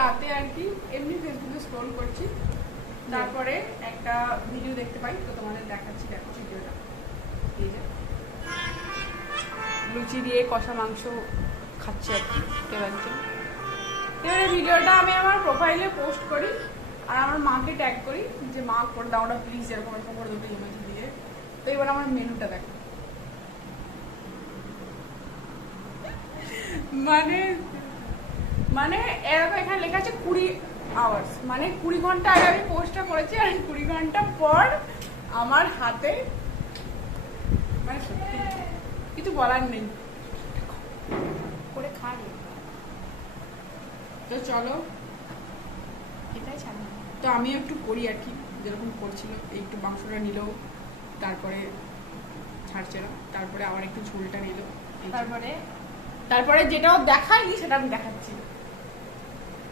রাতে আর কি এমনি ফেসবুকে স্ক্রল করছি, তারপরে একটা ভিডিও দেখতে পাই, তো তোমাদের দেখাচ্ছি। দেখো ভিডিওটা, এই যে লুচি দিয়ে কষা মাংস খাচ্ছি আর কি কেবাঞ্চে। এবারে ভিডিওটা আমি আমার প্রোফাইলে পোস্ট করি আর আমার মাকে ট্যাগ করি যে মা করে দাও ওটা প্লিজ, এরকম এরকম করে দুটো ইমেজ দিয়ে। তো এবার আমার মেনুটা দেখো, মানে মানে এরকম এখানে লেখা আছে 20 আওয়ার্স, মানে 20 ঘন্টা আগে আমি পোস্টটা করেছি আর 20 ঘন্টা পর আমার হাতে, মানে সত্যি কিছু বলার নেই, করে খাই। তো চলো এটাই ছাড়ো, তো আমি একটু করি আর কি, যেরকম করছিল একটু মাংসটা নিল, তারপরে ছাড়ছে না, তারপরে আবার একটু ঝোলটা নিল, তারপরে যেটাও দেখায়নি সেটা আমি দেখাচ্ছি।